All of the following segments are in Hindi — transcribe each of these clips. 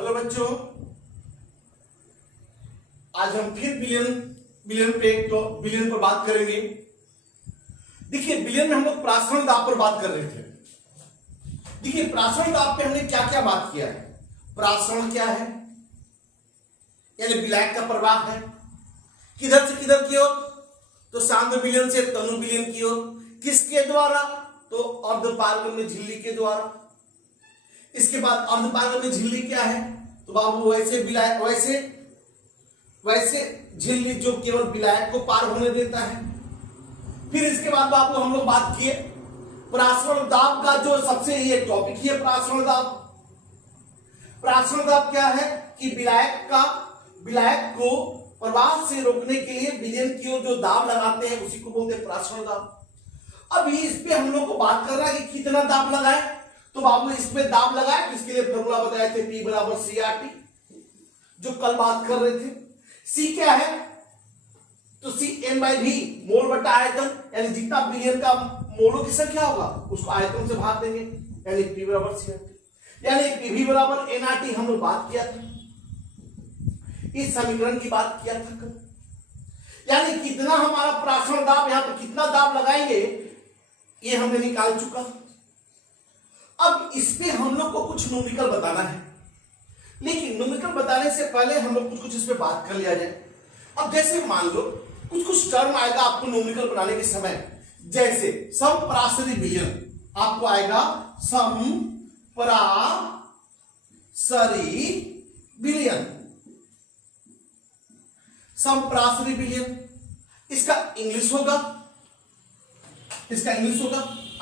हेलो बच्चों, आज हम फिर बिलियन पर बात करेंगे। देखिए, बिलियन में हम लोग प्रासरण दाब पर बात कर रहे थे। देखिए, प्रासरण दाब पे हमने क्या क्या बात किया है। प्रासरण क्या है, यानी विलायक का प्रवाह है। किधर से किधर की ओर, तो सांद्र विलयन से तनु विलयन की ओर। किसके द्वारा, तो अर्धपारगम्य झिल्ली के द्वारा। इसके बाद अर्धपारगम्य झिल्ली क्या है, तो बाबू वैसे विलायक वैसे झिल्ली जो केवल विलायक को पार होने देता है। फिर इसके बाद बाबू हम लोग बात किए प्रासरण दाब का, जो सबसे ये टॉपिक ही है प्रासरण दाब। प्रासरण दाब क्या है कि विलायक को प्रवाह से रोकने के लिए विलयन की ओर जो दाब लगाते हैं उसी को बोलते हैं प्रासरण दाब। अभी इस पे हम लोग को बात कर रहा है कि कितना दाब लगाए, तो बाबू इसमें दाब लगाए तो इसके लिए फॉर्मूला बताए थे P बराबर CRT, जो कल बात कर रहे थे। C क्या है, तो C M/V मोल बटा आयतन, यानी जितना विलयन का मोलों की संख्या होगा उसको आयतन से भाग देंगे, यानी P बराबर CRT, यानी PV बराबर NRT हम लोग बात किया था। इस समीकरण की बात किया था कल, यानी कितना हमारा प्रासरण दाब, यहां पर कितना दाब लगाएंगे ये हमने निकाल चुका। अब इस पे हम लोग को कुछ न्यूमेरिकल बताना है, लेकिन न्यूमेरिकल बताने से पहले हम लोग कुछ इस पे बात कर लिया जाए। अब जैसे मान लो कुछ टर्म आएगा आपको न्यूमेरिकल बनाने के समय, जैसे समप्रासरी विलयन आपको आएगा समप्रासरी विलयन। समप्रासरी विलयन इसका इंग्लिश होगा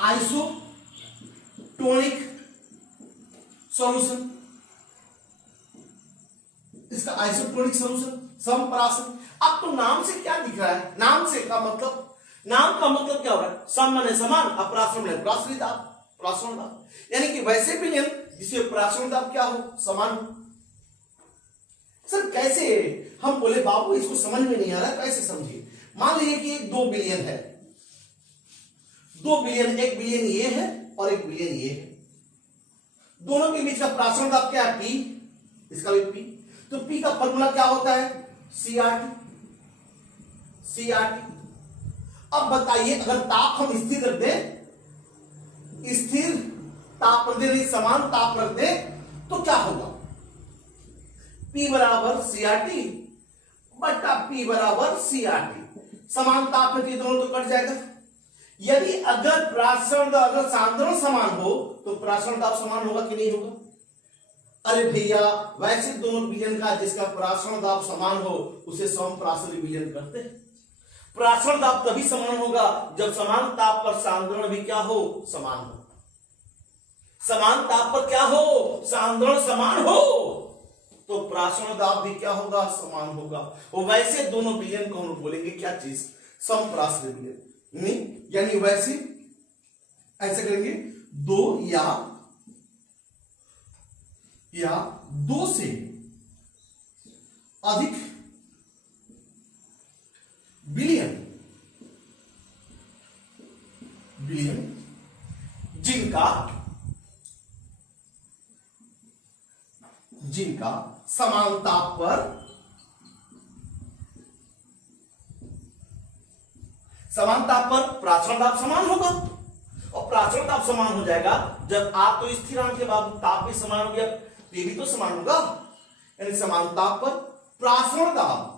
आइसोटोनिक सॉल्यूशन। इसका आइसोटोनिक सॉल्यूशन समप्रासरी। आपको नाम से क्या दिख रहा है, नाम का मतलब क्या हो रहा है, सम माने समान, अप्रासरण माने प्रासरी दाब, प्रासरण दाब, यानी कि वैसे विलयन जिसमें प्रासरण दाब क्या हो, समान हो। सर कैसे, हम बोले बाबू इसको समझ में नहीं आ रहा, कैसे समझिए। मान लीजिए कि दो बिलियन है, एक बिलियन ये है और एक बिलियन ये है। दोनों के बीच का प्रासरण दाब क्या है, P, इसका भी P। तो P का फॉर्मूला क्या होता है, CRT। अब बताइए, अगर ताप हम स्थिर रख दें, स्थिर ताप रख दे, समान ताप रख दे, तो क्या होगा, P बराबर CRT बटा P बराबर CRT। समान ताप में दोनों तो कट जाएगा। यदि अगर अगर सांद्रण समान हो तो प्रासरण दाब समान होगा कि नहीं होगा। अरे भैया, वैसे दोनों विलयन का जिसका प्रासरण दाब समान हो उसे समप्रासरी विलयन करते हैं। प्रासरण दाब तभी समान होगा जब समान ताप पर सांद्रण भी क्या हो, समान हो। समान ताप पर क्या हो, सांद्रण समान हो, तो प्रासरण दाब भी क्या होगा, समान होगा। और वैसे दोनों विलयन को हम बोलेंगे क्या चीज, समप्रासरी विलयन। यानी वैसे ऐसे करेंगे, दो या दो से अधिक विलयन जिनका समान ताप पर प्रासरण दाब समान होगा। और प्रासरण दाब समान हो जाएगा जब आप तो स्थिरांक के बाबू, ताप भी समान हो गया, ये भी तो समान होगा, यानी समान ताप पर प्रासरण दाब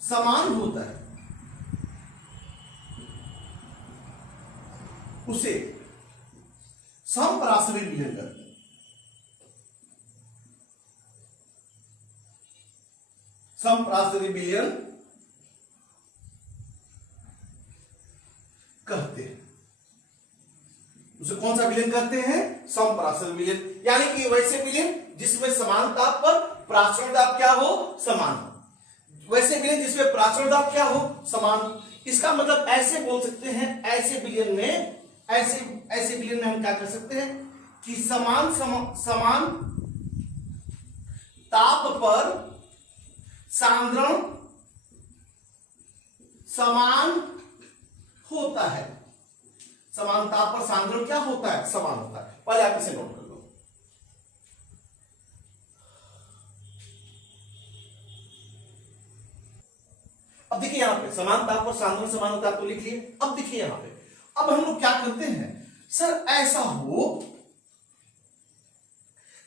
समान होता है, उसे समप्रासरी विलयन करते हैं। समप्रासरी विलयन कहते हैं। उसे कौन सा विलयन कहते हैं, समप्रासरी विलयन। यानी कि वैसे विलयन जिसमें समान ताप पर प्रासरण दाब क्या हो, समान हो। वैसे विलयन जिसमें प्रासरण दाब क्या हो, समान। इसका मतलब ऐसे बोल सकते हैं, ऐसे विलयन में हम क्या कर सकते हैं कि समान ताप पर सांद्रण समान होता है, समान ताप पर सांद्रण क्या होता है, समान होता है। पहले आप इसे नोट कर लो। अब देखिए यहां पे समान ताप पर सांद्रण समान होता है तो लिख लिए। अब देखिए यहां पे, अब हम लोग क्या करते हैं, सर ऐसा हो,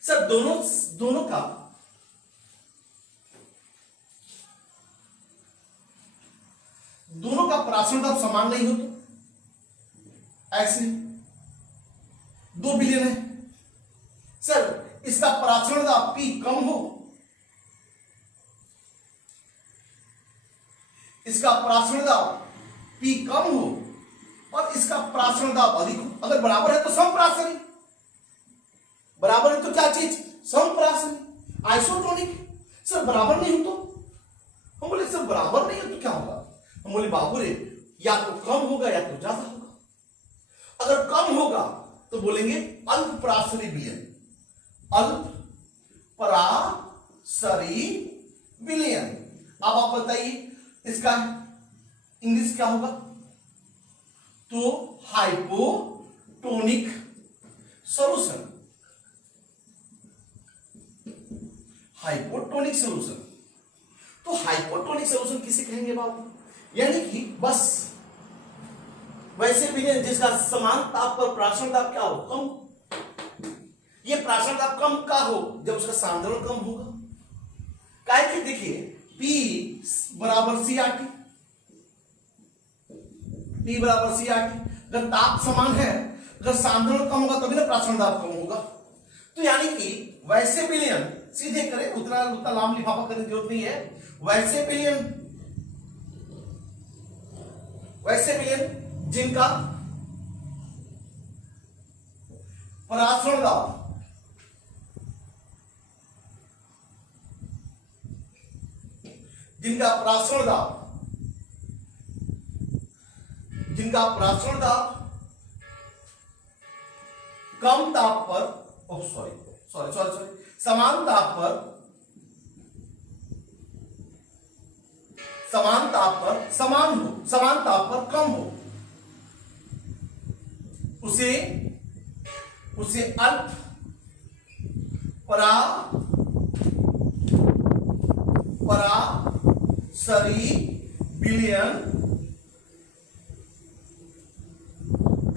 सर दोनों का प्राशन दाब समान नहीं हो तो ऐसे 2 विलयन है, सर इसका प्राशन दाब P कम हो, इसका प्राशन दाब P कम हो और इसका प्राशन दाब अधिक हो। अगर बराबर है तो समप्राशनी, बराबर है तो क्या चीज, समप्राशनी। आइसोटोनिक, सर बराबर नहीं हो तो, हम बोले सर बराबर नहीं हो तो क्या होगा, हम बोले बाबू रे या तो कम होगा या तो ज्यादा होगा। अगर कम होगा तो बोलेंगे अल्प प्राशरी विलयन, अल्प प्राशरी विलयन। अब आप बताइए इसका इंग्लिश क्या होगा, तो हाइपोटोनिक सॉल्यूशन, हाइपोटोनिक सॉल्यूशन। तो हाइपोटोनिक सॉल्यूशन किसे कहेंगे बाबू, यानी कि बस वैसे विलयन जिसका समान ताप पर प्राशन ताप क्या हो, कम। ये प्राशन ताप कम का हो जब उसका सांद्रण कम होगा। काहे कि देखिए P बराबर CRT, P बराबर CRT, अगर ताप समान है, अगर सांद्रण कम होगा तभी ना प्राशन ताप कम होगा। तो यानी कि वैसे विलयन, सीधे करें, उतना उतना लाम लिफाफा करने की जरूरत नहीं है। वैसे विलयन जिनका प्राशन दाब कम ताप पर, सॉरी समान ताप पर समान हो, समान ताप पर कम हो, उसे अल्प प्राशरी विलयन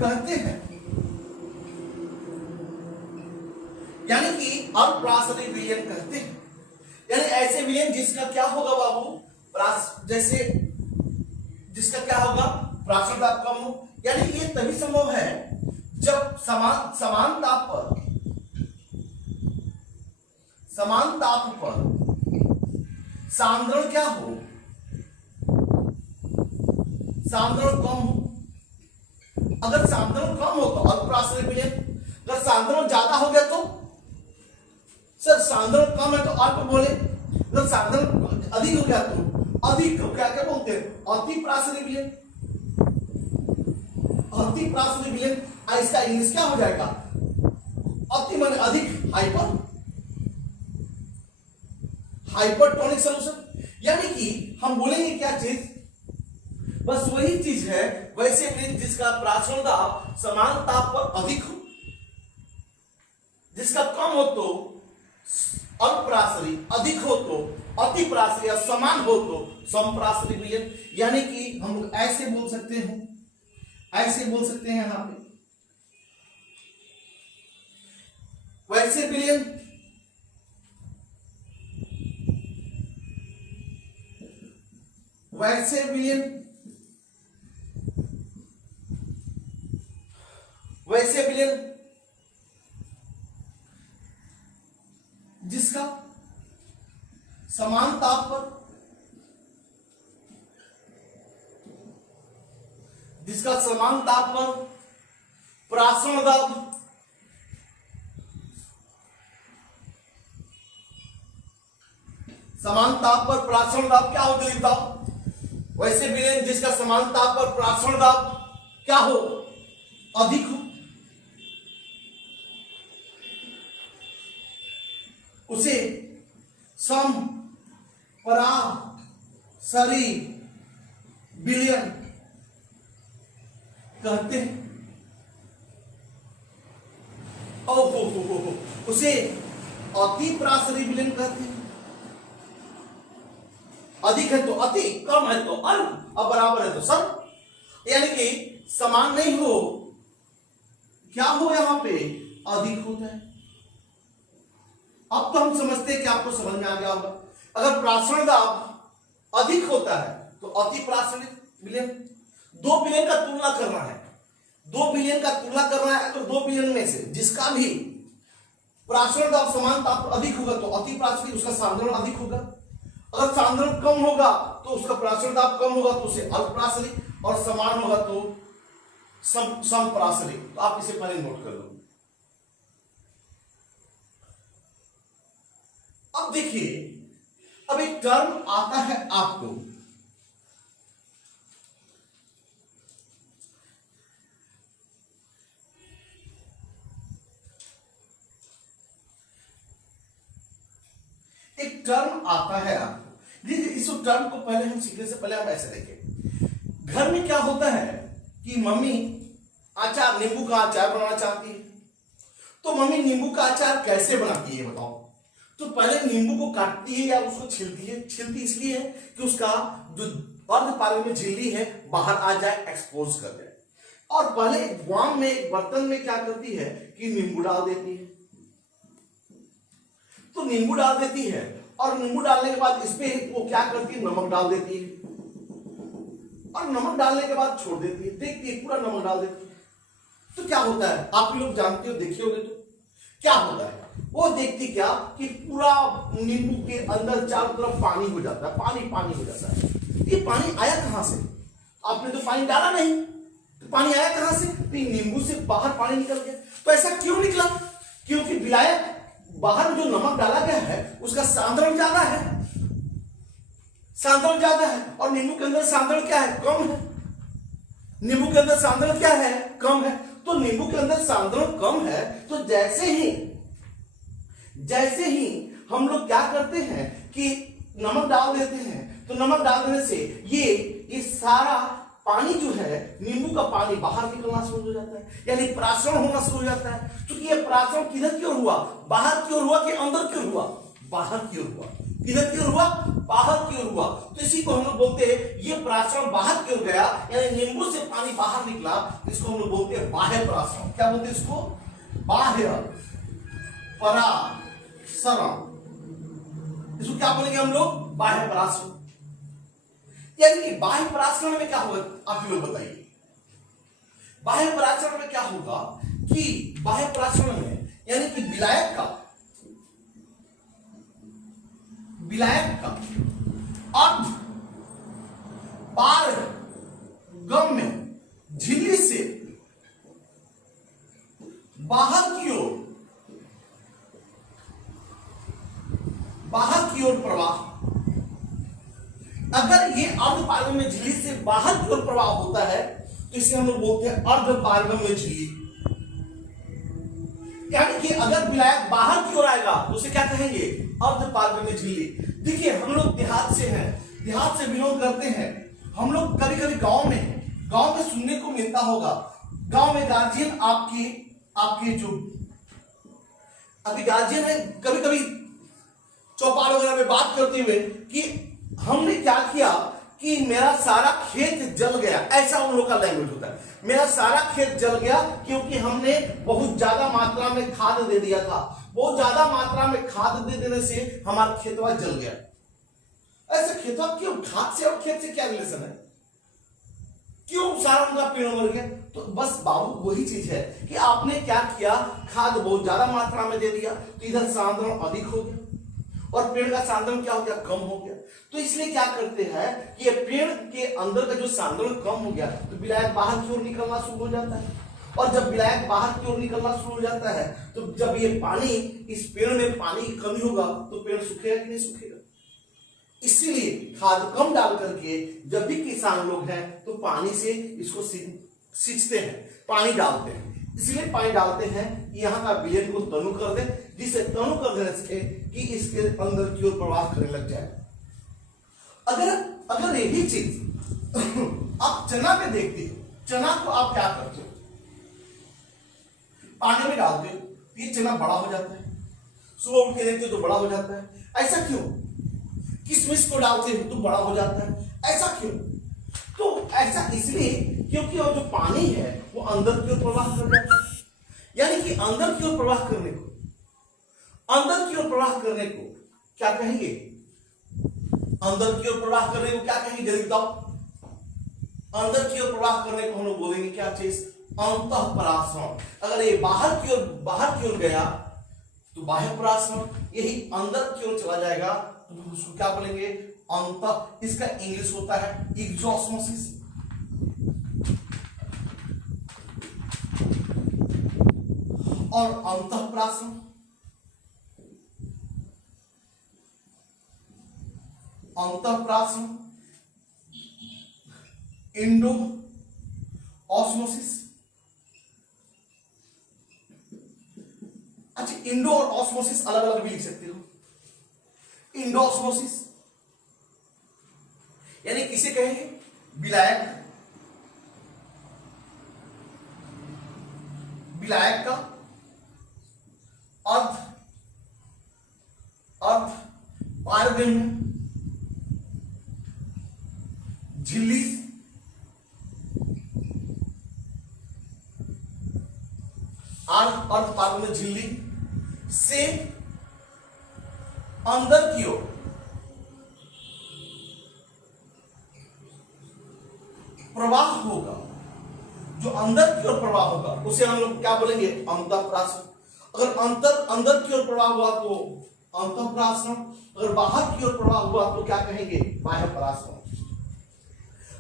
कहते हैं। यानी कि अल्प प्राशरी विलयन कहते हैं, यानी ऐसे विलयन जिसका क्या होगा बाबू, जैसे जिसका क्या होगा, प्राशन ताप कम हो। यानी ये तभी संभव है जब समान ताप पर सांद्रण क्या हो, सांद्रण कम हो। अगर सांद्रण कम हो तो अल्प प्राशरी विलयन, अगर सांद्रण ज्यादा हो गया तो, सर सांद्रण कम है तो अल्प बोले, अगर सांद्रण अधिक हो गया तो अधिक, क्या क्या बोलते हैं, अति प्राशरी विलयन, अति प्राशरी विलयन। इसका इंग्लिश क्या हो जाएगा, अति माने अधिक, हाइपरटोनिक सॉल्यूशन। यानी कि हम बोलेंगे क्या चीज, बस वही चीज है वैसे विलयन जिसका प्राशन दाब समान ताप पर अधिक हो, जिसका कम हो तो अल्प प्राशरी, अधिक हो तो अति प्राशरी, या समान हो तो समप्राशरी विलयन। यानी कि हम लोग ऐसे बोल सकते हैं, ऐसे बोल सकते हैं यहां पे वैसे विलयन जिसका समान ताप पर प्राशन दाब समान ताप पर प्राशन दाब क्या होगा, लिखता हूं वैसे विलयन जिसका समान ताप पर प्राशन दाब क्या हो, अधिक हो, उसे समप्राशरी विलयन कहते हैं। हो, उसे अति पराशरी विलयन कहते हैं। अधिक है तो अति, कम है तो अल्प, और बराबर है तो सम, यानी कि समान नहीं हो, क्या हो यहां पे, अधिक होता है। अब तो हम समझते हैं कि आपको समझ में आ गया होगा। अगर प्रासरण दाब अधिक होता है तो अति पराशरी विलयन। दो विलयन का तुलना करना है, दो विलयन का तुलना करना है, तो दो विलयन में से जिसका भी प्रासरण दाब समान ताप अधिक होगा तो अति पराशरी, उसका सांद्रण अधिक होगा। अगर सांद्रण कम होगा तो उसका प्रासरण दाब कम होगा तो उसे अल्प पराशरी, और समान होगा तो सम पराशरी। तो आप इसे पहले नोट कर लो। अब देखिए, अब एक टर्म आता है आपको, एक टर्म आता है आपको। देखिए, इस टर्म को पहले हम सीखने से पहले हम ऐसे देखें। घर में क्या होता है कि मम्मी अचार, नींबू का अचार बनाना चाहती है, तो मम्मी नींबू का अचार कैसे बनाती है बताओ? तो पहले नींबू को काटती है या उसको छिलती है। छिलती इसलिए है कि उसका जो अर्ध पार्ग में झिल्ली है बाहर आ जाए, एक्सपोज कर जाए। और पहले एक वाम में, एक बर्तन में क्या करती है कि नींबू डाल देती है। तो नींबू डाल देती है, और नींबू डालने के बाद इसमें वो क्या करती है, नमक डाल देती है, और नमक डालने के बाद छोड़ देती है, देखती है पूरा नमक डाल देती है। तो क्या होता है, आप लोग जानते हो, देखे होगे, तो क्या होता है, वो देखती क्या कि पूरा नींबू के अंदर चारों तरफ पानी हो जाता है, पानी पानी हो जाता है। ये पानी आया कहां से? आपने तो पानी डाला नहीं, तो पानी आया कहां से? तो नींबू से बाहर पानी निकल गया। तो ऐसा क्यों निकला? क्योंकि विलायक बाहर जो नमक डाला गया है उसका सांद्रण ज्यादा है, सांद्रण ज्यादा है, और नींबू के अंदर सांद्रण क्या है, कम है। नींबू के अंदर सांद्रण क्या है, कम है। तो नींबू के अंदर सांद्रण कम है, तो जैसे ही हम लोग क्या करते हैं कि नमक डाल देते हैं, तो नमक डाल देने से ये सारा पानी जो है, नींबू का पानी बाहर निकलना शुरू हो जाता है, यानी प्रासरण होना शुरू हो जाता है। क्योंकि ये प्रासरण किधर की ओर हुआ, बाहर की ओर हुआ कि अंदर की ओर हुआ, बाहर की ओर हुआ। किधर की ओर हुआ, बाहर की ओर हुआ। तो इसी को हम लोग बोलते हैं, ये प्रासरण बाहर की ओर गया, यानी नींबू से पानी बाहर निकला, इसको हम लोग बोलते हैं बाह्य प्रासरण। क्या बोलते हैं इसको? बाह्य परासरण। इसको क्या बोलेंगे हम लोग? बाह्य परासरण। यानी कि बाह्य परासरण में क्या होगा, आप लोग बताइए। बाह्य परासरण में क्या होगा कि बाह्य परासरण में यानी कि विलायक का अर्ध पारगम्य में झिल्ली से बाहर की ओर प्रवाह। अगर ये अर्ध पारगम्य झिल्ली से बाहर की ओर प्रवाह होता है तो इसे हम लोग बोलते हैं अर्ध पारगम्य झिल्ली। यानी कि अगर विलायक बाहर की ओर आएगा तो उसे क्या कहेंगे? अर्ध पारगम्य झिल्ली। देखिए, हम लोग देहात से हैं, देहात से बिलोंग करते हैं। हम लोग कभी कभी गांव में सुनने को मिलता होगा, गांव में गार्जियन आपके जो अभी गार्जियन है, कभी कभी चौपाल वगैरह में बात करते हुए कि हमने क्या किया कि मेरा सारा खेत जल गया, ऐसा उन लोग का लैंग्वेज होता है। मेरा सारा खेत जल गया क्योंकि हमने बहुत ज्यादा मात्रा में खाद दे दिया था, बहुत ज्यादा मात्रा में खाद दे देने से हमारा खेतवा जल गया। ऐसे खेतवा क्यों? खाद से और खेत से क्या रिलेशन है? क्यों सारा उनका पेड़ मर गया? तो बस बाबू वही चीज है कि आपने क्या किया, खाद बहुत ज्यादा मात्रा में दे दिया, तो इधर सांद्रण अधिक हो गया और पेड़ का सांद्रण क्या हो गया? कम हो गया। तो इसलिए क्या करते हैं कि ये पेड़ के अंदर का जो सांद्रण कम हो गया तो विलायक बाहर की ओर निकलना शुरू हो जाता है, और जब विलायक बाहर की ओर निकलना शुरू हो जाता है तो जब ये पानी, इस पेड़ में पानी की कमी होगा तो पेड़ सूखेगा कि नहीं सूखेगा? इसीलिए खाद कम डाल करके जब भी किसान लोग हैं तो पानी से इसको सींचते हैं, पानी डालते हैं। इसलिए पानी डालते हैं कि यहाँ का विलयन को तनु कर दे, जिससे तनु कर देने से कि इसके अंदर की ओर प्रवाह करने लग जाए। अगर यही चीज आप चना में देखते हो, चना को आप क्या करते हो? पानी में डालते हो, ये चना बड़ा हो जाता है, सुबह उठ के देखते हो तो बड़ा हो जाता है। ऐसा क्यों? किशमिश को डालते हो तो बड़ा हो जाता है, ऐसा क्यों? तो ऐसा इसलिए क्योंकि वो जो पानी है वो अंदर की ओर प्रवाह कर जाता है। यानी कि अंदर की ओर प्रवाह करने को, अंदर की ओर प्रवाह करने को क्या कहेंगे? अंदर की ओर प्रवाह करने को क्या कहेंगे? जल्दी बताओ। अंदर की ओर प्रवाह करने को हम लोग बोलेंगे क्या चीज? अंतःपरासरण। अगर ये बाहर की ओर गया तो बाह्य परासरण, यही अंदर की ओर चला जाएगा तो हम उसको क्या बोलेंगे? अंत। इसका इंग्लिश होता है एक्सोस्मोसिस। और अंतःपरासरण, अंतःपरासरण इंडो ऑस्मोसिस। अच्छा, इंडो और ऑस्मोसिस अलग अलग भी लिख सकते हो। इंडोऑस्मोसिस यानी किसे कहेंगे? विलायक, विलायक का अर्थ पारगम्य, झिल्ली अर्थ पारगम्य झिल्ली से अंदर की ओर प्रवाह होगा, जो अंदर की ओर प्रवाह होगा उसे हम लोग क्या बोलेंगे? अंतःपरासरण। अगर अंदर की ओर प्रवाह हुआ तो अंतःपरासरण, अगर बाहर की ओर प्रवाह हुआ तो क्या कहेंगे? बाह्य परासरण।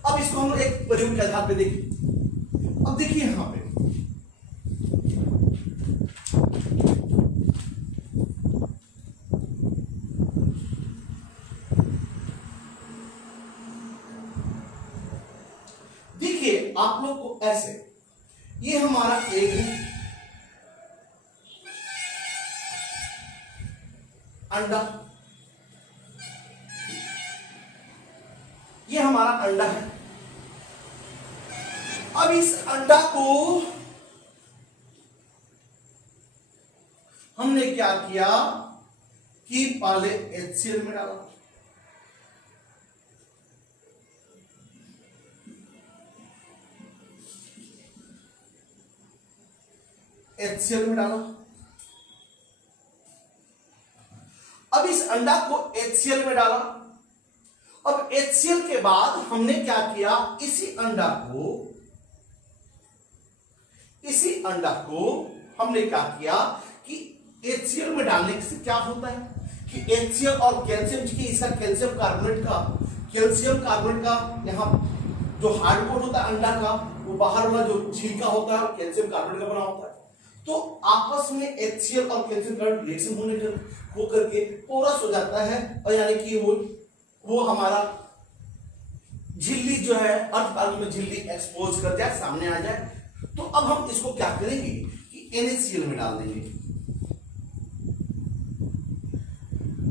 अब इसको हम लोग एक प्रयोग के आधार पे देखें। अब देखिए यहां पे देखिए आप लोग को ऐसे, ये हमारा एग है, अंडा, ये हमारा अंडा है। अब इस अंडा को हमने क्या किया कि पहले HCl में डाला, HCl में डाला। अब इस अंडा को HCl में डाला। अब HCl के बाद हमने क्या किया? इसी अंडा को हमने क्या किया कि HCl में डालने से क्या होता है कि HCl और कैल्शियम, की इसका कैल्शियम कार्बोनेट का यहाँ जो हार्डकोर होता है अंडा का, वो बाहर वाला जो छिलका होता है कैल्शियम कार्बोनेट का बना होता है। तो आपस में HCl और कैल्शियम कार्बोनेट रिएक्शन हो करके पोरस हो जाता है, और यानी कि वो हमारा झिल्ली जो है अर्ध में झिल्ली एक्सपोज कर जाए, सामने आ जाए। तो अब हम इसको क्या करेंगे कि NaCl में डाल देंगे।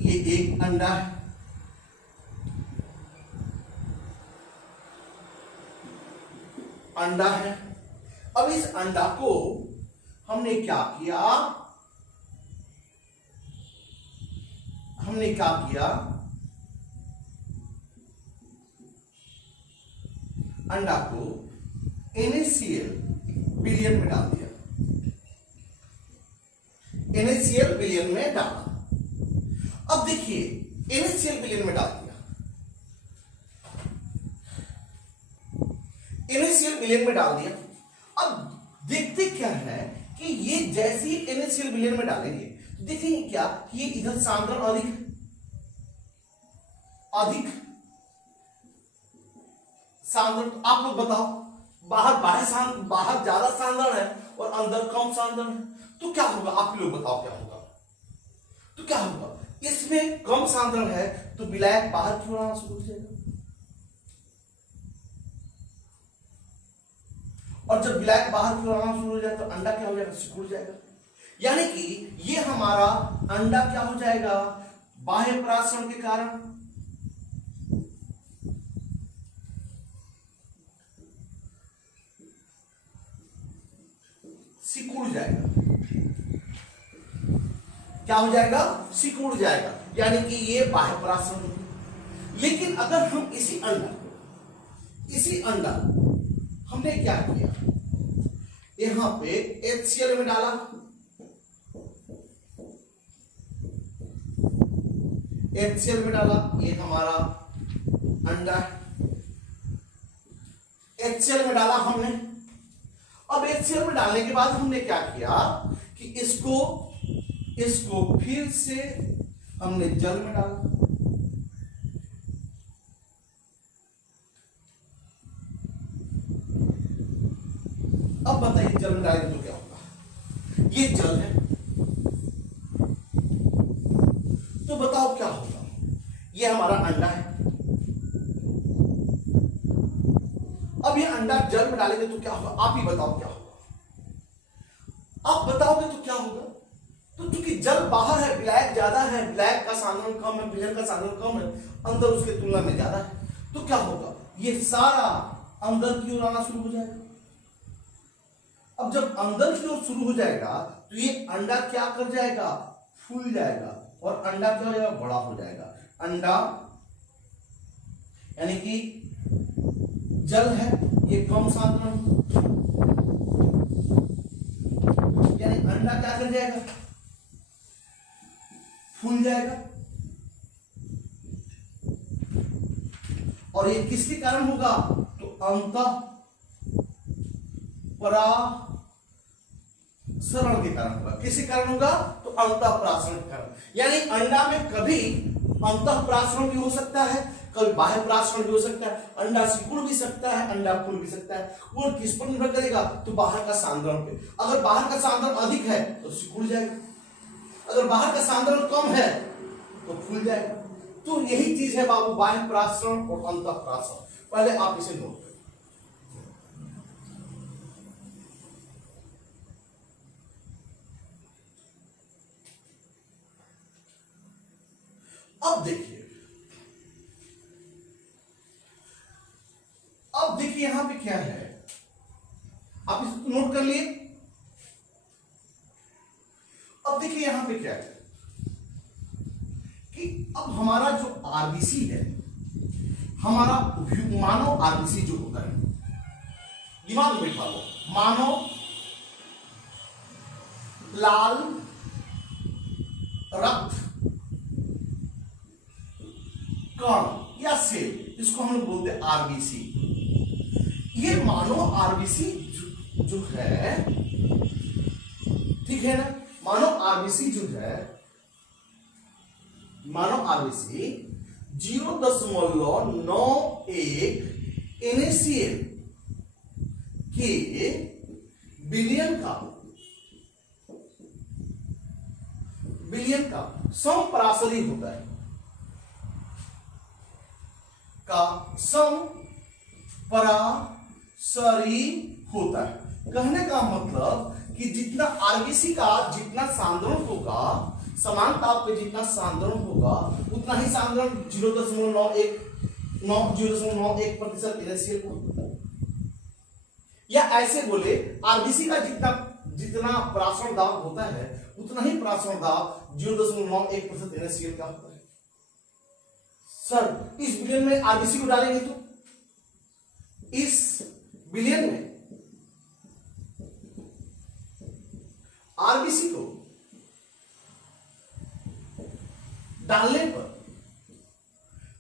ये एक अंडा है, अब इस अंडा को हमने क्या किया? अंडा को NaCl विलयन में डाल दिया, NaCl विलयन में डाला। अब देखिए NaCl विलयन में डाल दिया, NaCl विलयन में डाल दिया। अब देखते क्या है कि ये जैसे ही NaCl विलयन में डालेंगे तो देखेंगे क्या, ये इधर सांद्रण अधिक सांद्रण। आप लोग बताओ, बाहर ज्यादा सांद्रण है और अंदर कम सांद्रण है, तो क्या होगा? आप लोग बताओ क्या होगा? तो क्या होगा? इसमें कम सांद्रण है तो विलायक बाहर की ओर आना शुरू हो जाएगा, और जब विलायक बाहर की ओर आना शुरू हो जाए तो अंडा क्या हो जाएगा? सिकुड़ जाएगा। यानी कि ये हमारा अंडा क्या हो जाएगा? बाह्य परासरण के कारण सिकुड़ जाएगा। क्या हो जाएगा, सिकुड़ जाएगा, यानी कि ये बाह्य पराश्रय होगी। लेकिन अगर हम इसी अंडा हमने क्या किया, यहां पे HCl में डाला, HCl में डाला, ये हमारा अंडा है, HCl में डाला हमने। अब HCl में डालने के बाद हमने क्या किया कि इसको फिर से हमने जल में डाला। अब बताइए जल में डालेंगे तो क्या होगा, ये जल है तो बताओ क्या होगा, ये हमारा अंडा है। अब ये अंडा जल में डालेंगे तो क्या होगा, आप ही बताओ क्या होगा, आप बताओगे तो क्या होगा। तो चूंकि जल बाहर है, विलायक ज्यादा है, विलायक का सांद्रण कम है, विलयन का सांद्रण कम है, अंदर उसके तुलना में ज्यादा है, तो क्या होगा, ये सारा अंदर की ओर आना शुरू हो जाएगा। अब जब अंदर की ओर शुरू हो जाएगा तो ये अंडा क्या कर जाएगा, फूल जाएगा, और अंडा क्या हो जाएगा, बड़ा हो जाएगा। अंडा यानी कि जल है, ये कम सांद्रण, यानी अंडा क्या कर जाएगा, फूल जाएगा। और ये किसके कारण होगा, तो अंतः परासरण के कारण होगा। किसके कारण होगा, तो अंतः परासरण के कारण। यानी अंडा में कभी अंतः परासरण भी हो सकता है, कभी बाह्य परासरण भी हो सकता है, अंडा सिकुड़ भी सकता है, अंडा फूल भी सकता है। वो किस पर निर्भर करेगा, तो बाहर का सांद्रण पे। अगर बाहर का सांद्रण अधिक है तो सिकुड़ जाएगा, अगर बाहर का सांद्रण कम है तो फूल जाएगा। तो यही चीज है बाबू, बाह्य परासरण और अंतः परासरण। पहले आप इसे नोट करें। अब देखिए यहां पे क्या है, आप इसको नोट कर लिए। अब देखिए यहां पे क्या है कि अब हमारा जो आरबीसी है, हमारा मानव आरबीसी जो होता है, दिमाग में बैठा लो, मानव लाल रक्त कण या सेल, इसको हम लोग बोलते हैं आरबीसी। ये मानव आरबीसी जो है, ठीक है ना, मानव आरबीसी जो है, मानव आरबीसी 0.91 NaCl के बिलियन का समपराशरी होता है, का समपराशरी होता है। कहने का मतलब कि जितना आरबीसी का जितना सांद्रण होगा, समान ताप पे जितना सांद्रण होगा, उतना ही सांद्रण 0.91% NaCl को। या ऐसे बोले, आरबीसी का जितना परासरण दाब होता है, उतना ही परासरण दाब 0.91% NaCl का होता है। सर इस बिलियन में आरबीसी को डालेंगे तो इस बिलियन में आरबीसी को डालने पर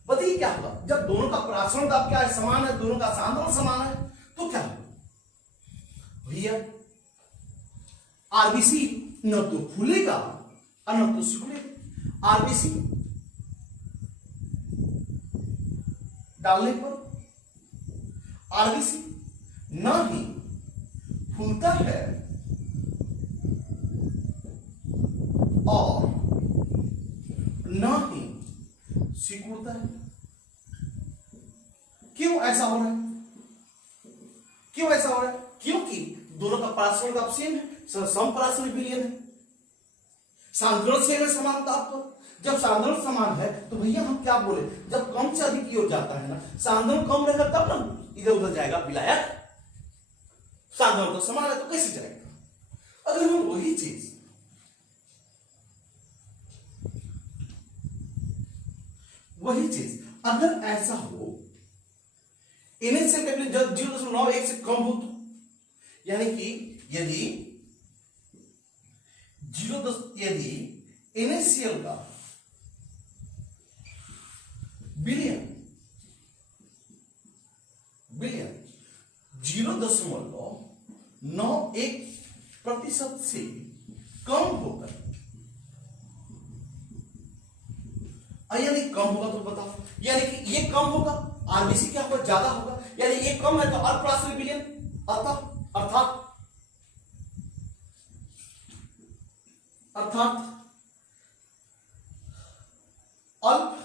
बताइए क्या होगा। जब दोनों का परासरण दाब क्या है, समान है, दोनों का सांद्रण समान है, तो क्या होगा भैया, आरबीसी न तो फूलेगा और न तो सिकुड़ेगा। आरबीसी डालने पर आरबीसी न ही फूलता है और न ही सिकुड़ता है। क्यों ऐसा हो रहा है, क्यों ऐसा हो रहा है? क्योंकि दोनों का परासरण दाब सेम है, समपराशरी विलयन है, सांद्रण सेम है समान ताप पर। जब सांद्रण समान है तो भैया हम क्या बोले, जब कम से अधिक की ओर जाता है ना, सांद्रण कम रहेगा तब ना इधर उधर जाएगा विलायक, सांद्रण तो समान है तो कैसे जाएगा। अगर हम वही चीज वही चीज अगर ऐसा हो इनिशियल कैपिटल जब 0.91 से कम हो तो, यानी कि यदि यदि इनिशियल का बिलियन 0.91% से कम होकर, यानी कम होगा तो बताओ, यानी कि ये कम होगा, आरबीसी क्या होगा, ज्यादा होगा, यानी ये कम है तो अल्पप्राशनल बिलियन अर्थात अल्प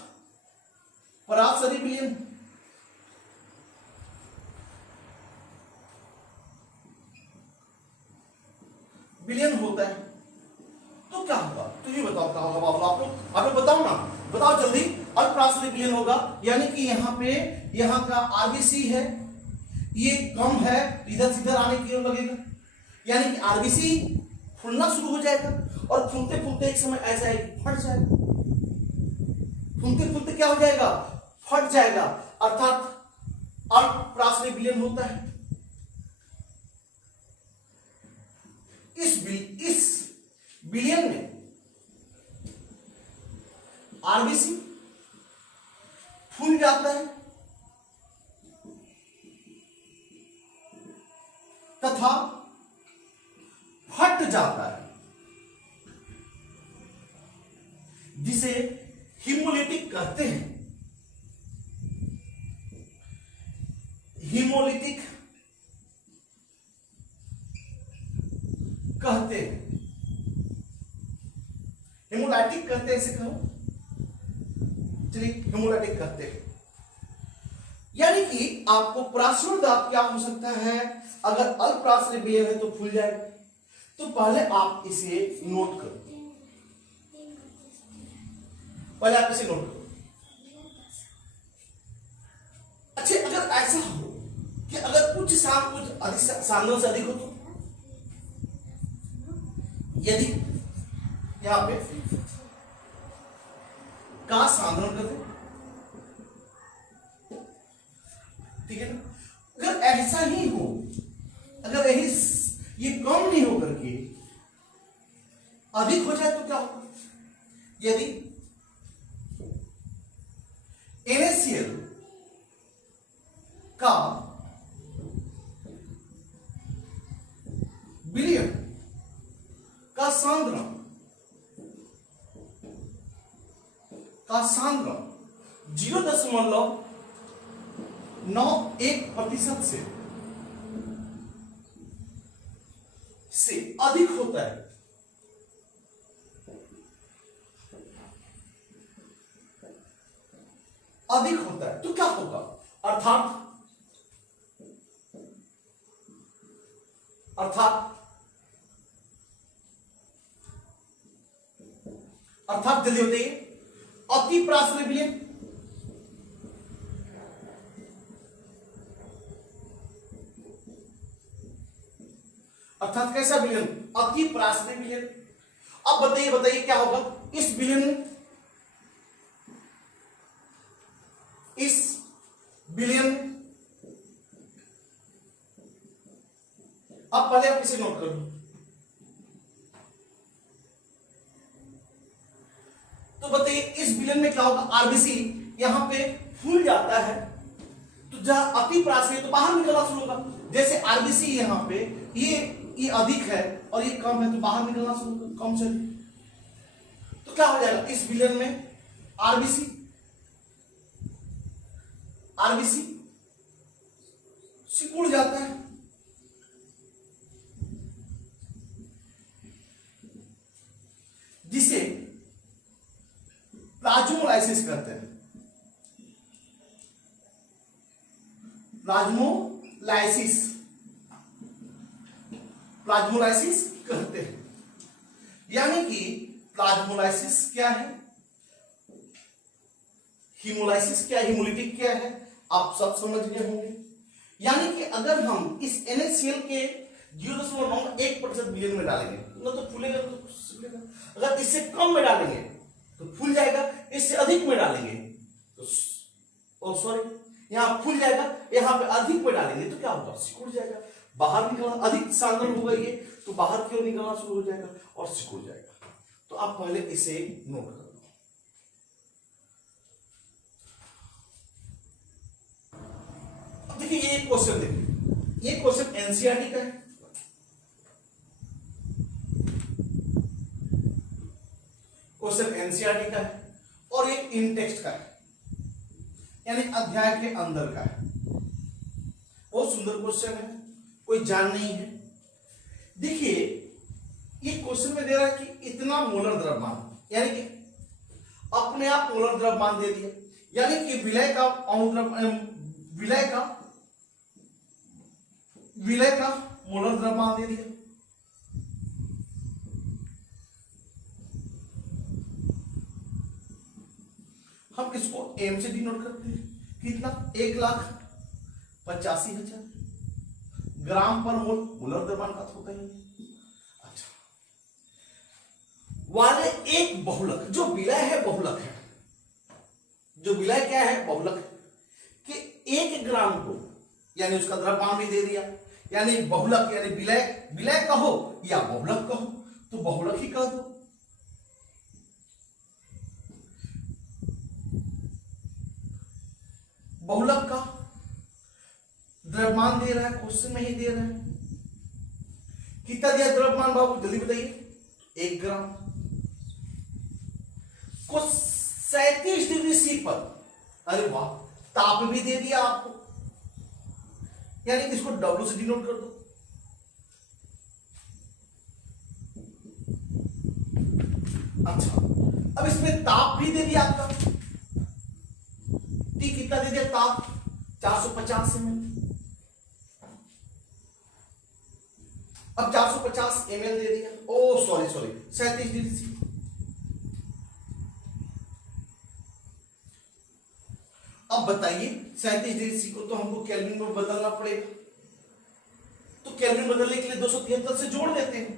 पराशरी बिलियन। बिलियन होता है तो क्या होगा, तो ये बताओ क्या होगा बाबू, आप लोग बताओ ना, बताओ जल्दी। अल्पप्राशनल बिलियन होगा, यानी कि यहाँ का आरबीसी है ये कम है, इधर से इधर आने की ओर लगेगा, यानी कि आरबीसी फूलना शुरू हो जाएगा और फूलते फूलते एक समय ऐसा है फट जाएगा, फूलते फूलते क्या हो जाएगा, फट जाएगा, अर्थात अल्पप्राशनल बिलियन होता है। इस बिलियन में आरबीसी फूल जाता है तथा फट जाता है, जिसे हीमोलिटिक कहते हैं। हीमोलिटिक कहते हैं, हेमोलाइटिक कहते हैं, इसे कहो चलिए हेमोलाइटिक कहते हैं। यानी कि आपको प्राशनल दाब क्या हो सकता है, अगर अल्पप्राशनल बिलियन है तो फूल जाएगा, तो पहले आप इसे नोट करो, पहले आप इसे नोट करो। अच्छा, अगर ऐसा हो कि अगर उच्च सांद्र कुछ अधिक सांद्रण से अधिक हो तो, यदि यहां पे का सांद्रण करते, ठीक है ना, अगर ऐसा ही हो, अगर ये कम नहीं होकर के अधिक हो जाए तो क्या होगा, यदि NaCl का बिलियन का सांद्रण 0.91% से अधिक होता है, तो क्या होगा, अर्थात जल्दी बताइए, अति प्राशनल बिलियन, अर्थात कैसा बिलियन, अति प्राशनल बिलियन। अब बताइए क्या होगा इस बिलियन अब पहले आप इसे नोट करो, तो बताइए इस बिलियन में क्या होगा, आरबीसी यहां पे फूल जाता है, तो जहां अति प्राशनल तो बाहर निकलना शुरू होगा, जैसे आरबीसी यहां पे ये अधिक है और ये कम है तो बाहर निकलना शुरू होगा, कम चले, तो क्या हो जाएगा इस बिलियन में आरबीसी सिकुड़ जाता है, जिसे प्लाज्मोलाइसिस कहते हैं, प्लाज्मोलाइसिस कहते हैं। यानी कि प्लाज्मोलाइसिस क्या है, हीमोलाइसिस क्या है, हीमोलिटिक क्या है, आप सब समझ गए होंगे। यानी कि अगर हम इस NaCl के 0.91% बिलियन में डालेंगे ना तो फूलेगा, तो अगर इससे कम में डालेंगे तो फूल जाएगा, इससे अधिक में डालेंगे तो सॉरी यहां खुल जाएगा, यहां पे अधिक पे डालेंगे तो क्या होगा, सिकुड़ जाएगा, बाहर निकलना, अधिक सांद्रण होगा ये तो बाहर की ओर निकलना शुरू हो जाएगा और सिकुड़ जाएगा। तो आप पहले इसे नोट कर लो। देखिए ये क्वेश्चन, देखिए ये क्वेश्चन एनसीईआरटी का है, क्वेश्चन एनसीईआरटी का है और एक इन टेक्स्ट का है, यानी अध्याय के अंदर का है। बहुत सुंदर क्वेश्चन है, कोई जान नहीं है। देखिए ये क्वेश्चन में दे रहा है कि इतना मोलर द्रव्यमान, यानी कि अपने आप मोलर द्रव्यमान दे दिया, यानी कि विलय का मोलर द्रव्यमान दे दिया। हम इसको एम से डिनोट करते हैं, कितना, 1,85,000 ग्राम पर मोल मोलर द्रव्यमान का होता है। अच्छा, वाले एक बहुलक, जो विलय है बहुलक है, जो विलय क्या है बहुलक है, कि 1 ग्राम को, यानी उसका द्रव्यमान भी दे दिया, यानी बहुलक, यानी विलय, विलय कहो या बहुलक कहो, तो बहुलक ही कह दो। बहुलक का द्रव्यमान दे रहा है, क्वेश्चन में ही दे रहा है। कितना दिया द्रव्यमान बाबू, जल्दी बताइए, 1 ग्राम को 37 डिग्री सी पर, अरे वाह, ताप भी दे दिया आपको, यानी कि इसको W से डिनोट कर दो। अच्छा, अब इसमें ताप भी दे दिया आपका, T कितना दे दिया ताप, 450 ml। अब 450 ml दे दिया, ओ सॉरी 37 डिग्री सी। अब बताइए 37 डिग्री सी को तो हमको केल्विन में बदलना पड़ेगा, तो केल्विन बदलने के लिए 273 से जोड़ देते हैं,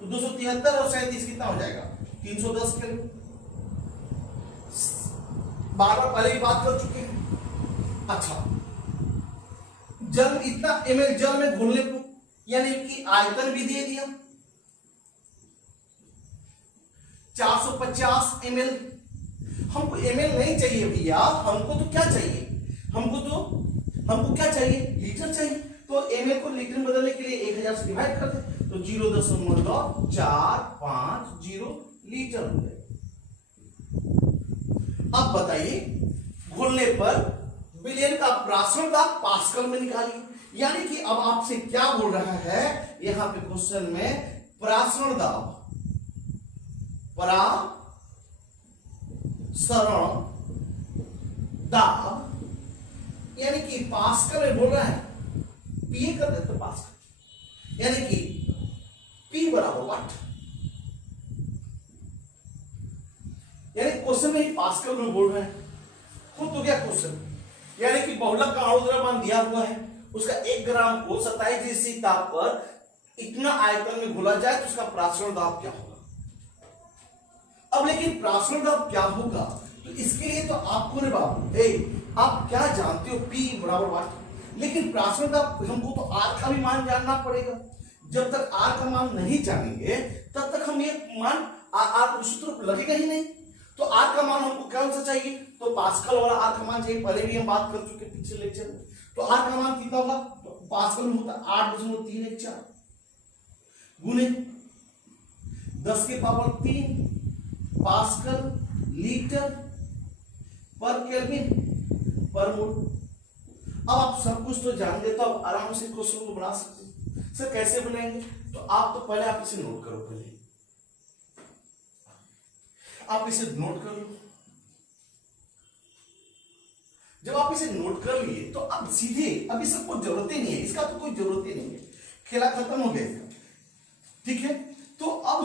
तो 273 और 37 कितना हो जाएगा, 310 केल्विन। बार पहले ही बात कर चुके हैं। अच्छा, जल इतना ml जल में घुलने को, यानी कि आयतन भी दे दिया 450 ml। हमको ml नहीं चाहिए भैया, हमको तो क्या चाहिए, हमको क्या चाहिए, लीटर चाहिए। तो ml को लीटर में बदलने के लिए 1000 से डिवाइड कर दे, तो 0.450 लीटर हो जाएगा। अब बताइए घुलने पर विलयन का प्राशरण दाब पास्कल में निकालिए, यानी कि अब आपसे क्या बोल रहा है यहां पे क्वेश्चन में, प्राशरण दाब, प्राशरण दाब, यानी कि पास्कल में बोल रहा है, पी कर देते पास्कल, यानी कि पी बराबर वाट, यानी क्वेश्चन में ही पास्कल में बोल रहे हैं। खुद तो क्या क्वेश्चन, यानी कि बहुलक का अणु द्रव्यमान दिया हुआ है, उसका 1 ग्राम को 27 डिग्री सी ताप पर इतना आयतन में घुला जाए तो उसका प्राशरण दाब क्या होगा। अब लेकिन प्राशरण दाब क्या होगा, तो इसके लिए तो आपको रे बाबू आप क्या जानते हो, पी बराबर वाट, लेकिन प्राशरण दाब हमको तो आर का भी मान जानना पड़ेगा। जब तक आर का मान नहीं जानेंगे तब तक हम ये मान आर सूत्र लगेगा ही नहीं। तो आर का मान हमको कौन सा चाहिए, तो पास्कल वाला आर का मान चाहिए, पहले भी हम बात कर चुके पिछले लेक्चर में। तो आर का मान कितना होगा, तो पास्कल में होता 8.314 गुने 10 के पावर 3 पास्कल लीटर पर केल्विन पर मोल। अब आप सब कुछ तो जान गए, तो आप आराम से क्वेश्चन को बना सकते हैं। सर कैसे बनाएंगे, तो आप तो पहले आप इसे नोट करो, पहले आप इसे नोट कर लो। जब आप इसे नोट कर लिए तो अब सीधे, अभी सबको जरूरत ही नहीं है, इसका तो कोई जरूरत ही नहीं है, खेला खत्म हो गया इसका, ठीक है। तो अब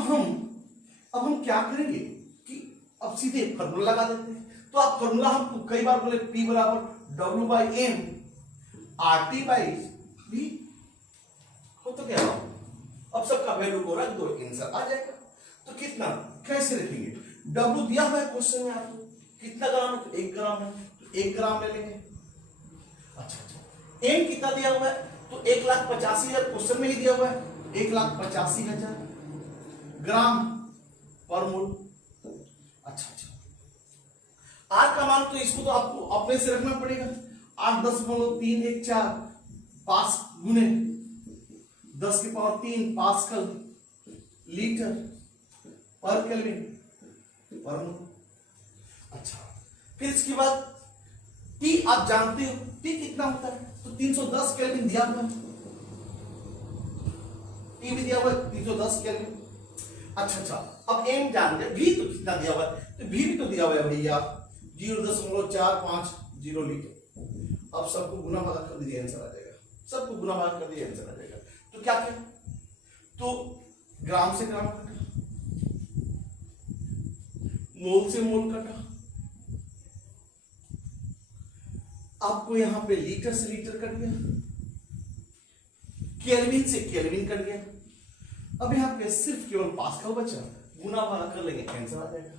हम क्या करेंगे कि अब सीधे फॉर्मूला लगा देते हैं। तो आप फॉर्मूला हमको कई बार बोले, P बराबर W/M RT/V हो, तो क्या अब सबका वैल्यू को रख दो, आंसर आ जाएगा। तो कितना कैसे रखेंगे, W दिया हुआ है क्वेश्चन में आपको, कितना ग्राम है, तो 1 ग्राम है, तो 1 ग्राम ले लेंगे। अच्छा, एम कितना दिया हुआ है? तो 1,85,000 क्वेश्चन में ही दिया हुआ है, 1,85,000 ग्राम पर मोल। अच्छा, आर का मान तो इसको तो आपको अपने से रखना पड़ेगा, 8.314 पास गुने 10⁻³ पास्कल लीटर पर केल्विन पर मोल। अच्छा, फिर इसके बाद टी आप जानते हो टी कितना होता है, तो 310 केल्विन दिया हुआ है, टी भी दिया हुआ है 310 केल्विन। अच्छा, अब एम जान गए, भी तो कितना दिया हुआ है, तो भी तो दिया हुआ है भैया 0.450 लीटर। अब सबको गुना भाग कर दीजिए, आंसर आ जाएगा, सबको गुना भाग कर दिए आंसर आ जाएगा। तो क्या किया, तो ग्राम से ग्राम कटा, मोल से मोल कटा, आपको यहां पे लीटर से लीटर कट गया, केल्विन से केल्विन कट गया। अब यहां पे सिर्फ केवल पास्कल बचा, गुना भाग कर लेंगे आंसर आ जाएगा।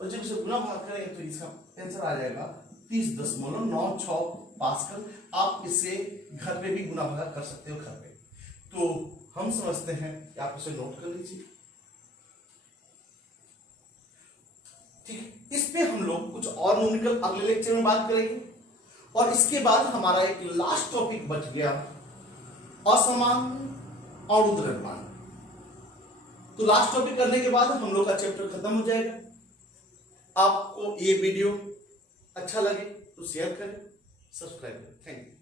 और जब इसे गुना भाग करेंगे तो इसका आंसर आ जाएगा 30.96 पास्कल। आप इसे घर पे भी गुना भाग कर सकते हो घर पे। तो हम समझते हैं कि आप इसे नोट कर लीजिए, ठीक। इस पे हम लोग कुछ और न्यूमेरिकल अगले लेक्चर में बात करेंगे। और इसके बाद हमारा एक लास्ट टॉपिक बच गया, असमान और द्रव्यमान। तो लास्ट टॉपिक करने के बाद हम लोग का चैप्टर खत्म हो जाएगा। आपको ये वीडियो अच्छा लगे तो शेयर करें, सब्सक्राइब करें। Thank you.